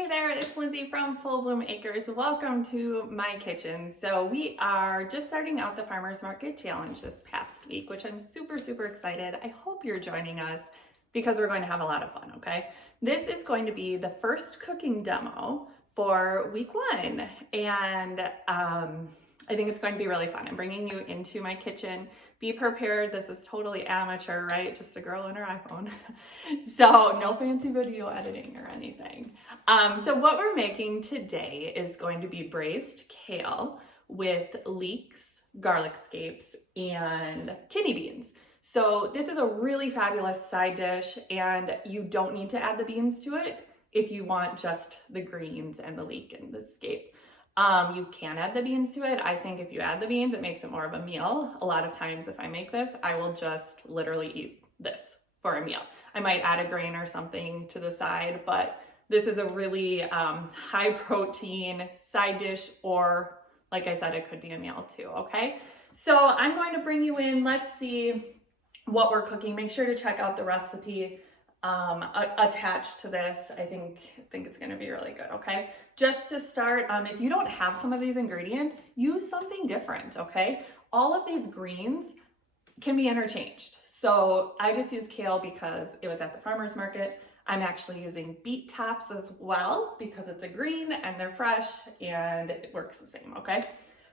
Hey there, it's Lindsay from Full Bloom Acres. Welcome to my kitchen. So we are just starting out the Farmers Market Challenge this past week, which I'm super excited. I hope you're joining us because we're going to have a lot of fun, okay? This is going to be the first cooking demo for week one. And I think it's going to be really fun. I'm bringing you into my kitchen. Be prepared. This is totally amateur, right? Just a girl and her iPhone. So no fancy video editing or anything. So what we're making today is going to be braised kale with leeks, garlic scapes, and kidney beans. So this is a really fabulous side dish, and you don't need to add the beans to it if you want just the greens and the leek and the scape. You can add the beans to it. I think if you add the beans, it makes it more of a meal. A lot of times if I make this, I will just literally eat this for a meal. I might add a grain or something to the side, but this is a really high protein side dish, or like I said, it could be a meal too, okay? So I'm going to bring you in. Let's see what we're cooking. Make sure to check out the recipe attached to this. I think it's going to be really good, okay? Just to start, if you don't have some of these ingredients, use something different, okay? All of these greens can be interchanged. So I just use kale because it was at the farmer's market. I'm actually using beet tops as well because it's a green and they're fresh and it works the same, okay?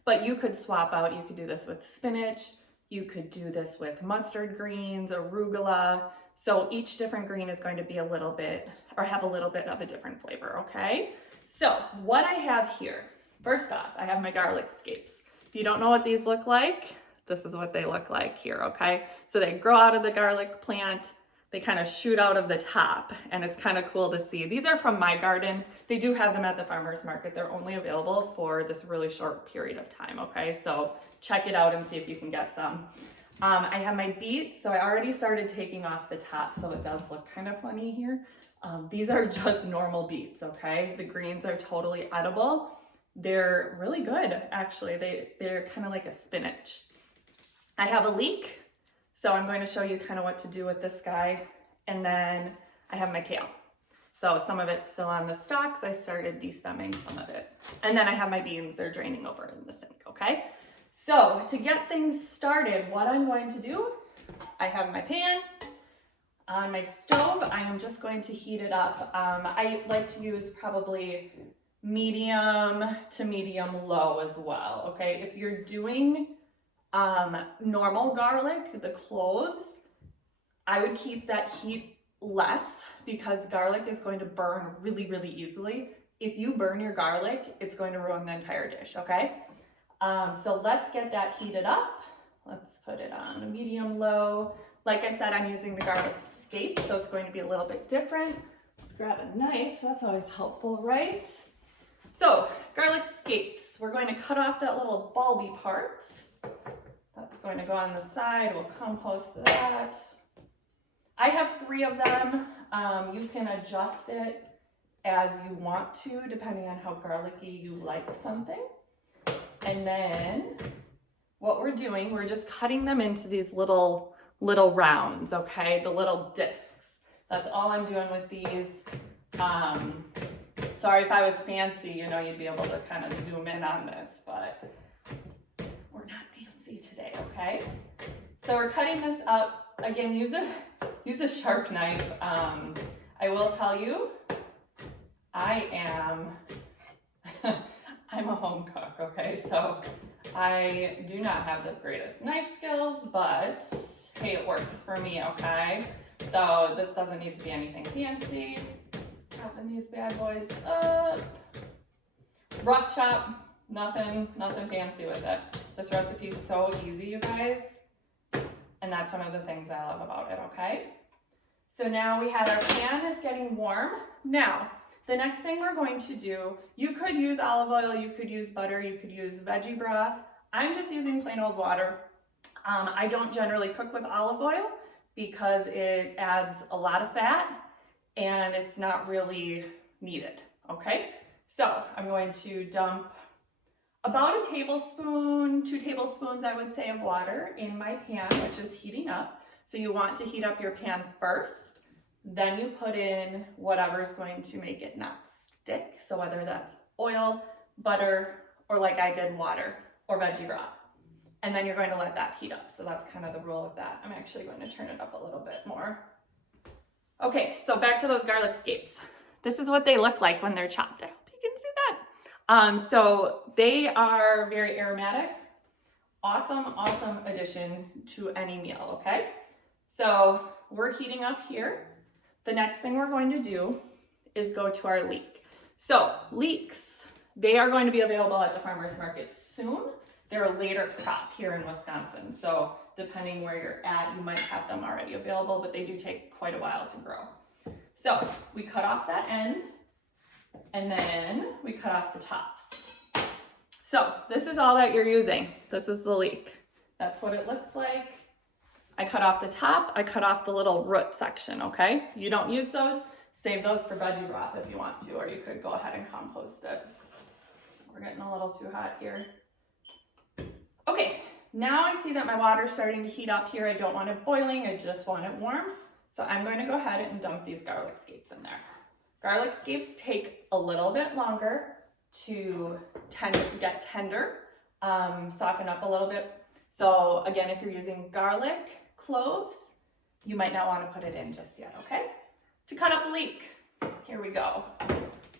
But you could swap out, you could do this with spinach, you could do this with mustard greens, arugula. So each different green is going to be a little bit, or have a little bit of a different flavor, okay? So what I have here, first off, I have my garlic scapes. If you don't know what these look like, this is what they look like here, okay? So they grow out of the garlic plant, they kind of shoot out of the top, and it's kind of cool to see. These are from my garden. They do have them at the farmer's market. They're only available for this really short period of time, okay? So check it out and see if you can get some. I have my beets, so I already started taking off the top, so it does look kind of funny here. These are just normal beets, okay? The greens are totally edible. They're really good, actually. They're kind of like a spinach. I have a leek, so I'm going to show you kind of what to do with this guy. And then I have my kale. So some of it's still on the stalks. I started destemming some of it. And then I have my beans. They're draining over in the sink, okay? So to get things started, what I'm going to do, I have my pan on my stove. I am just going to heat it up. I like to use probably medium to medium low as well, okay? If you're doing normal garlic, the cloves, I would keep that heat less because garlic is going to burn really easily. If you burn your garlic, it's going to ruin the entire dish, okay? So let's get that heated up. Let's put it on a medium low. Like I said, I'm using the garlic scape, so it's going to be a little bit different. Let's grab a knife. That's always helpful, right? So garlic scapes, we're going to cut off that little bulby part. That's going to go on the side. We'll compost that. I have 3 of them. You can adjust it as you want to, depending on how garlicky you like something. And then what we're doing, we're just cutting them into these little rounds, okay? The little discs. That's all I'm doing with these. Sorry if I was fancy, you know, you'd be able to kind of zoom in on this, but we're not fancy today, okay? So we're cutting this up. Again, use a sharp knife. I will tell you, I'm a home cook, okay? So I do not have the greatest knife skills, but hey, it works for me, okay? So this doesn't need to be anything fancy. Chopping these bad boys up. Rough chop, nothing fancy with it. This recipe is so easy, you guys. And that's one of the things I love about it, okay? So now we have our pan is getting warm. Now, the next thing we're going to do, you could use olive oil, you could use butter, you could use veggie broth. I'm just using plain old water. I don't generally cook with olive oil because it adds a lot of fat and it's not really needed, okay? So I'm going to dump about a tablespoon, 2 tablespoons, I would say, of water in my pan, which is heating up. So you want to heat up your pan first, then you put in whatever's going to make it not stick. So whether that's oil, butter, or like I did, water or veggie broth. And then you're going to let that heat up. So that's kind of the rule of that. I'm actually going to turn it up a little bit more. Okay, so back to those garlic scapes. This is what they look like when they're chopped. I hope you can see that. So they are very aromatic. Awesome addition to any meal, okay? So we're heating up here. The next thing we're going to do is go to our leek. So leeks, they are going to be available at the farmer's market soon. They're a later crop here in Wisconsin. So depending where you're at, you might have them already available, but they do take quite a while to grow. So we cut off that end and then we cut off the tops. So this is all that you're using. This is the leek. That's what it looks like. I cut off the top, I cut off the little root section, okay? You don't use those, save those for veggie broth if you want to, or you could go ahead and compost it. We're getting a little too hot here. Okay, now I see that my water's starting to heat up here. I don't want it boiling, I just want it warm. So I'm going to go ahead and dump these garlic scapes in there. Garlic scapes take a little bit longer to get tender, soften up a little bit. So again, if you're using garlic cloves, you might not want to put it in just yet, okay? To cut up a leek, here we go.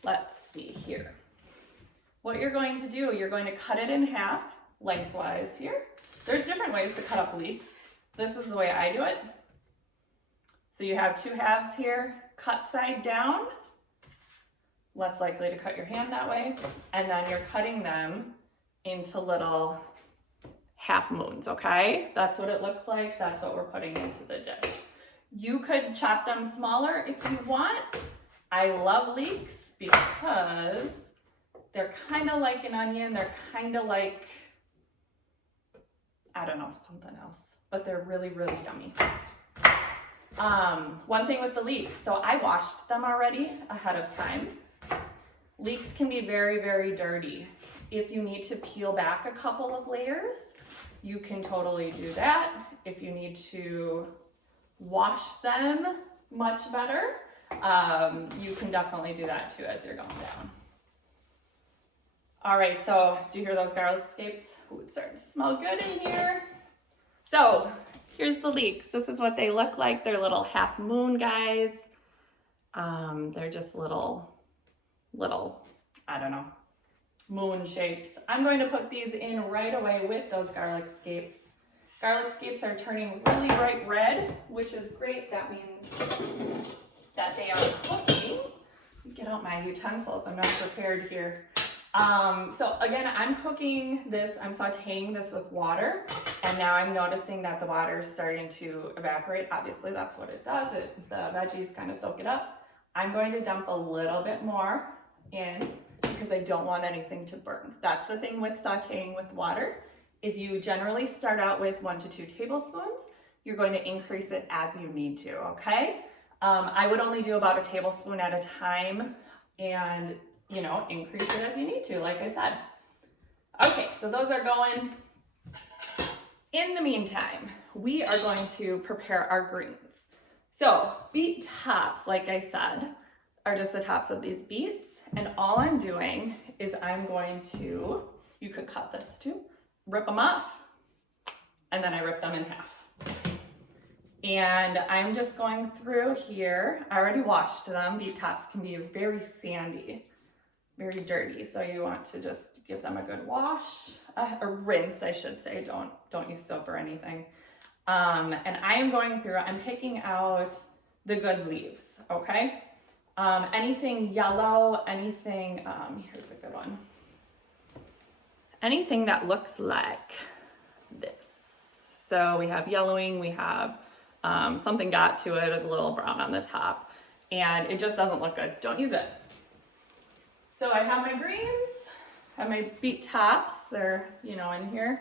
Let's see here. What you're going to do, you're going to cut it in half lengthwise here. There's different ways to cut up leeks. This is the way I do it. So you have two halves here, cut side down, less likely to cut your hand that way, and then you're cutting them into little half moons, okay? That's what it looks like. That's what we're putting into the dish. You could chop them smaller if you want. I love leeks because they're kind of like an onion. They're kind of like, I don't know, something else, but they're really yummy. One thing with the leeks, so I washed them already ahead of time. Leeks can be very dirty. If you need to peel back a couple of layers, you can totally do that. If you need to wash them much better, you can definitely do that too as you're going down. All right, so do you hear those garlic scapes? Ooh, it's starting to smell good in here. So here's the leeks. This is what they look like. They're little half moon guys. They're just little, I don't know, moon shapes. I'm going to put these in right away with those garlic scapes. Garlic scapes are turning really bright red, which is great. That means that they are cooking. Get out my utensils. I'm not prepared here. So again, I'm cooking this, I'm sauteing this with water, and now I'm noticing that the water is starting to evaporate. Obviously, that's what it does. The veggies kind of soak it up. I'm going to dump a little bit more in because I don't want anything to burn. That's the thing with sauteing with water, is you generally start out with 1 to 2 tablespoons. You're going to increase it as you need to, okay? I would only do about a tablespoon at a time, and increase it as you need to, like I said. Okay, so those are going. In the meantime, we are going to prepare our greens. So beet tops, like I said, are just the tops of these beets. And all I'm doing is I'm going to, you could cut this too, rip them off. And then I rip them in half. And I'm just going through here. I already washed them. Beet tops can be very sandy, very dirty. So you want to just give them a good wash, or rinse, I should say. Don't use soap or anything. And I am going through, I'm picking out the good leaves, okay? Anything yellow, anything, here's a good one. Anything that looks like this. So we have yellowing, we have something got to it, it's a little brown on the top, and it just doesn't look good. Don't use it. So I have my greens, I have my beet tops, they're, in here.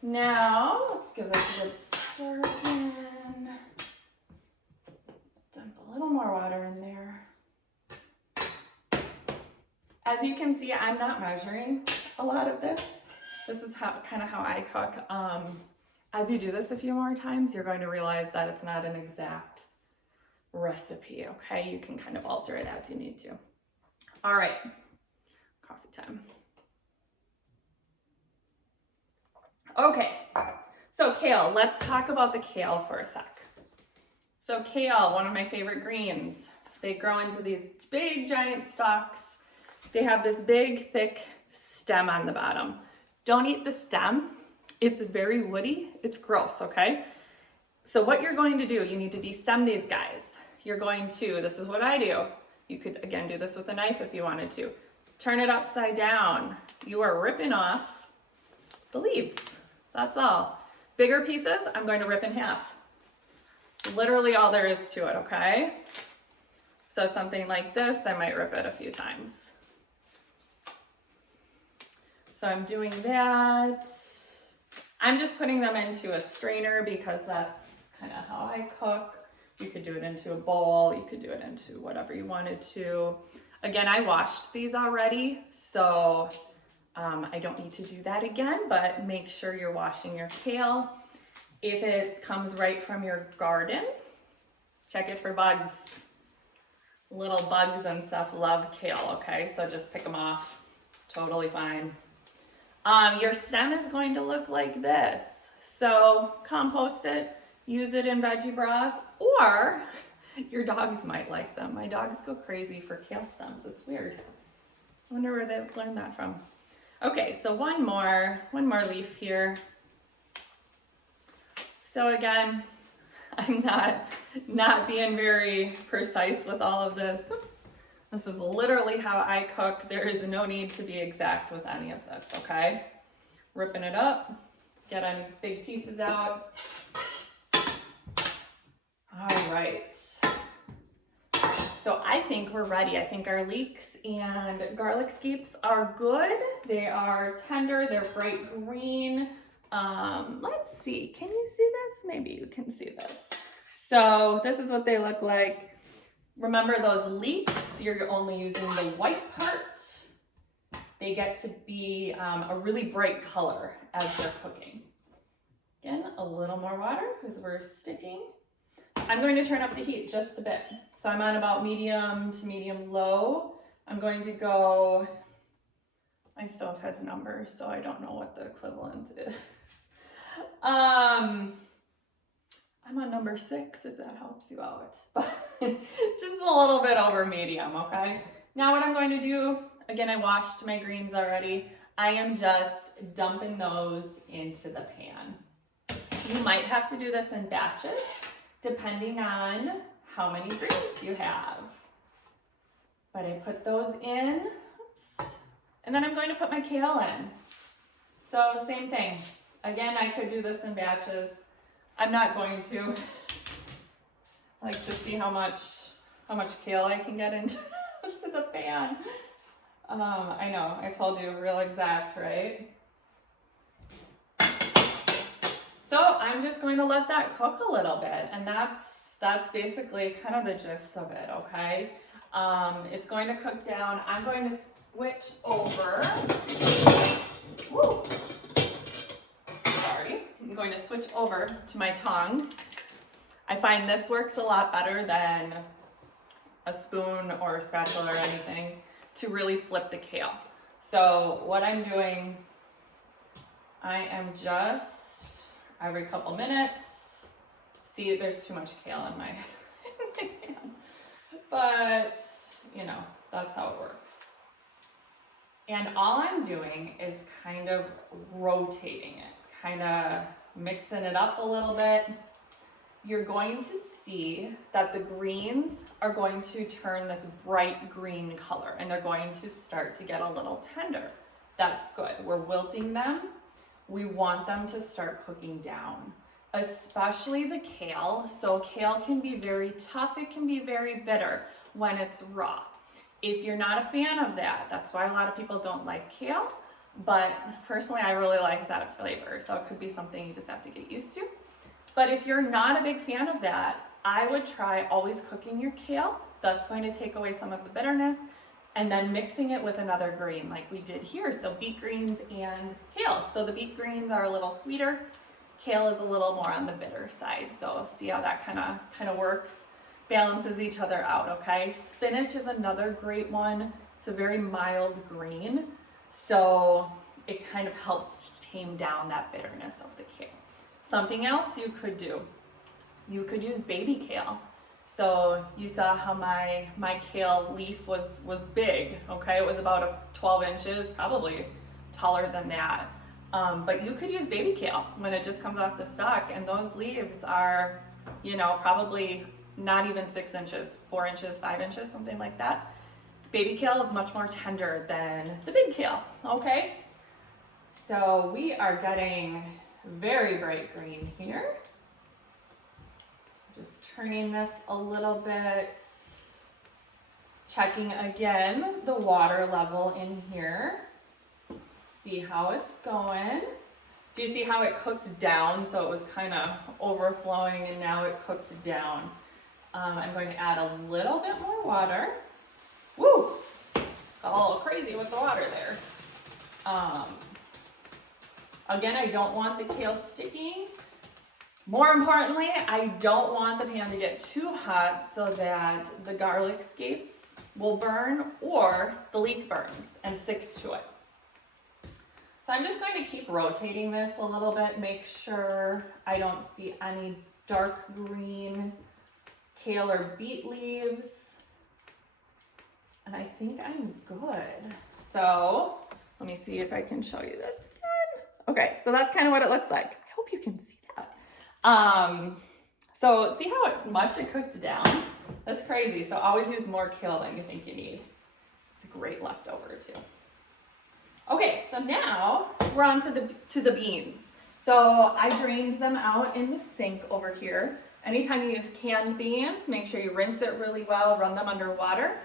Now, let's give this a good stir in. Dump a little more water in there. As you can see, I'm not measuring a lot of this. This is kind of how I cook. As you do this a few more times, you're going to realize that it's not an exact recipe, okay? You can kind of alter it as you need to. All right, coffee time. Okay, so kale, let's talk about the kale for a sec. So kale, one of my favorite greens. They grow into these big giant stalks. They have this big thick stem on the bottom. Don't eat the stem. It's very woody, it's gross, okay? So what you're going to do, you need to destem these guys. You're going to, this is what I do. You could, again, do this with a knife if you wanted to. Turn it upside down. You are ripping off the leaves. That's all. Bigger pieces, I'm going to rip in half. Literally all there is to it, okay? So something like this, I might rip it a few times. So I'm doing that. I'm just putting them into a strainer because that's kind of how I cook. You could do it into a bowl. You could do it into whatever you wanted to. Again, I washed these already, so I don't need to do that again, but make sure you're washing your kale. If it comes right from your garden, check it for bugs. Little bugs and stuff love kale, okay? So just pick them off. It's totally fine. Your stem is going to look like this. So compost it, use it in veggie broth, or your dogs might like them. My dogs go crazy for kale stems. It's weird. I wonder where they've learned that from. Okay, so one more leaf here. So again, I'm not being very precise with all of this. Oops. This is literally how I cook. There is no need to be exact with any of this, okay? Ripping it up, get any big pieces out. All right. So I think we're ready. I think our leeks and garlic scapes are good. They are tender, they're bright green. Let's see, can you see this? Maybe you can see this. So this is what they look like. Remember those leeks, you're only using the white part. They get to be a really bright color as they're cooking. Again, a little more water because we're sticking. I'm going to turn up the heat just a bit. So I'm on about medium to medium low. I'm going to go, my stove has numbers, so I don't know what the equivalent is. I'm on number 6, if that helps you out. But just a little bit over medium, okay? Now what I'm going to do, again, I washed my greens already. I am just dumping those into the pan. You might have to do this in batches, depending on how many greens you have. But I put those in, oops, and then I'm going to put my kale in. So same thing. Again, I could do this in batches. I'm not going to. I like to see how much kale I can get into the pan. I know, I told you, real exact, right? So I'm just going to let that cook a little bit, and that's basically kind of the gist of it, okay? It's going to cook down. I'm going to switch over. Woo. Sorry. I'm going to switch over to my tongs. I find this works a lot better than a spoon or a spatula or anything to really flip the kale. So what I'm doing, I am just every couple minutes. See, there's too much kale in my pan. But, you know, that's how it works. And all I'm doing is kind of rotating it, kind of mixing it up a little bit. You're going to see that the greens are going to turn this bright green color, and they're going to start to get a little tender. That's good. We're wilting them. We want them to start cooking down, especially the kale. So kale can be very tough. It can be very bitter when it's raw. If you're not a fan of that, that's why a lot of people don't like kale. But personally, I really like that flavor. So it could be something you just have to get used to. But if you're not a big fan of that, I would try always cooking your kale. That's going to take away some of the bitterness, and then mixing it with another green like we did here. So beet greens and kale. So the beet greens are a little sweeter. Kale is a little more on the bitter side. So see how that kind of works, balances each other out, okay? Spinach is another great one It's a very mild green, so it kind of helps tame down that bitterness of the kale. Something else you could do, you could use baby kale. So you saw how my kale leaf was big, okay? It was about 12 inches, probably taller than that. But you could use baby kale when it just comes off the stalk, and those leaves are, you know, probably not even 6 inches, 4 inches, 5 inches, something like that. Baby kale is much more tender than the big kale, okay? So we are getting very bright green here. Just turning this a little bit, checking again the water level in here. See how it's going. Do you see how it cooked down? So it was kind of overflowing and now it cooked down. I'm going to add a little bit more water. Woo! Got a little crazy with the water there. Again, I don't want the kale sticking. More importantly, I don't want the pan to get too hot so that the garlic scapes will burn or the leek burns and sticks to it. So I'm just going to keep rotating this a little bit, make sure I don't see any dark green kale or beet leaves. And I think I'm good. So let me see if I can show you this again. Okay, so that's kind of what it looks like. I hope you can see that. So see how much it cooked down? That's crazy. So always use more kale than you think you need. It's a great leftover too. Okay, so now we're on to the beans. So I drained them out in the sink over here. Anytime you use canned beans, make sure you rinse it really well, run them under water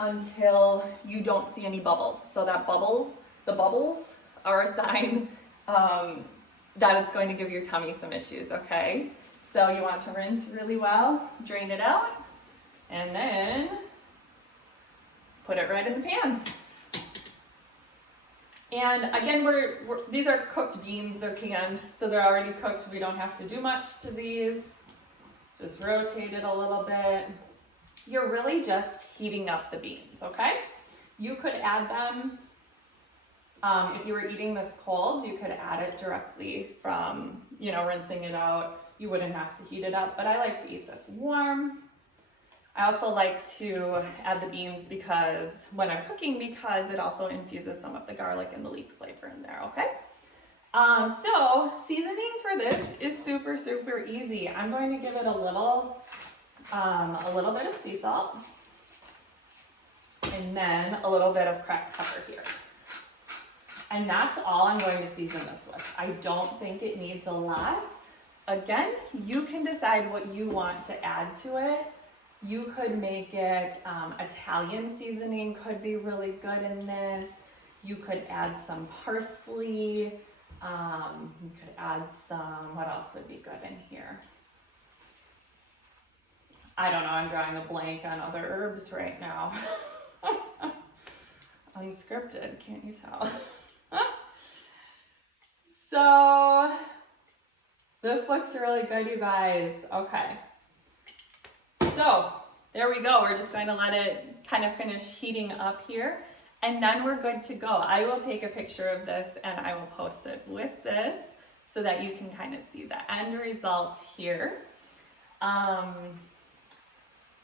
until you don't see any bubbles. So that the bubbles are a sign that it's going to give your tummy some issues, okay? So you want to rinse really well, drain it out, and then put it right in the pan. And again, these are cooked beans, they're canned, so they're already cooked. We don't have to do much to these. Just rotate it a little bit. You're really just heating up the beans, okay? You could add them, if you were eating this cold, you could add it directly from, you know, rinsing it out. You wouldn't have to heat it up, but I like to eat this warm. I also like to add the beans when I'm cooking, because it also infuses some of the garlic and the leek flavor in there, okay? So seasoning for this is super, super easy. I'm going to give it a little bit of sea salt, and then a little bit of cracked pepper here. And that's all I'm going to season this with. I don't think it needs a lot. Again, you can decide what you want to add to it. You could make it Italian seasoning, could be really good in this. You could add some parsley. You could add some, what else would be good in here? I don't know, I'm drawing a blank on other herbs right now. Unscripted, can't you tell? So, this looks really good, you guys. Okay. So, there we go. We're just going to let it kind of finish heating up here, and then we're good to go. I will take a picture of this and I will post it with this so that you can kind of see the end result here.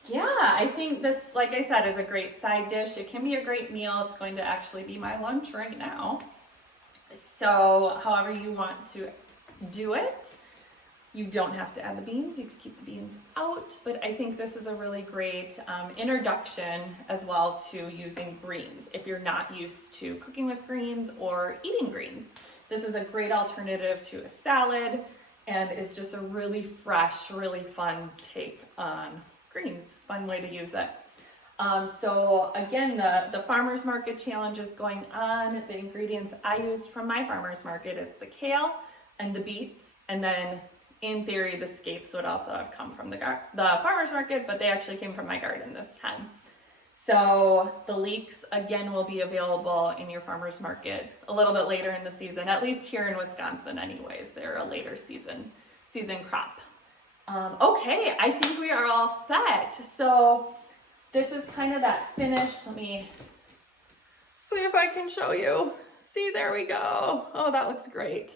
Yeah, I think this, like I said, is a great side dish. It can be a great meal. It's going to actually be my lunch right now. So, however you want to do it. You don't have to add the beans, you could keep the beans out, but I think this is a really great introduction as well to using greens. If you're not used to cooking with greens or eating greens, this is a great alternative to a salad and is just a really fresh, really fun take on greens. Fun way to use it. So again, the farmer's market challenge is going on. The ingredients I used from my farmer's market is the kale and the beets, and then in theory, the scapes would also have come from the farmer's market, but they actually came from my garden this time. So the leeks, again, will be available in your farmer's market a little bit later in the season, at least here in Wisconsin anyways. They're a later season crop. Okay, I think we are all set. So this is kind of that finish. Let me see if I can show you. See, there we go. Oh, that looks great.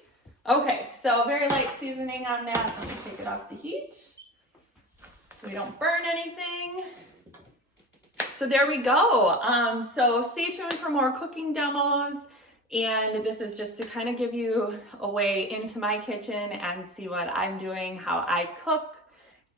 Okay, so very light seasoning on that. Let me take it off the heat so we don't burn anything. So there we go. So stay tuned for more cooking demos. And this is just to kind of give you a way into my kitchen and see what I'm doing, how I cook,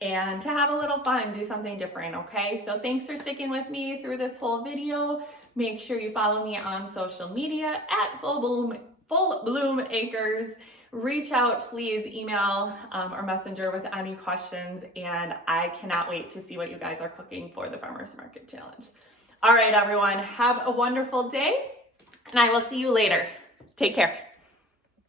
and to have a little fun, do something different, okay? So thanks for sticking with me through this whole video. Make sure you follow me on social media at Full Bloom Acres. Reach out, please email or messenger with any questions, and I cannot wait to see what you guys are cooking for the Farmers Market Challenge. All right, everyone, have a wonderful day, and I will see you later. Take care.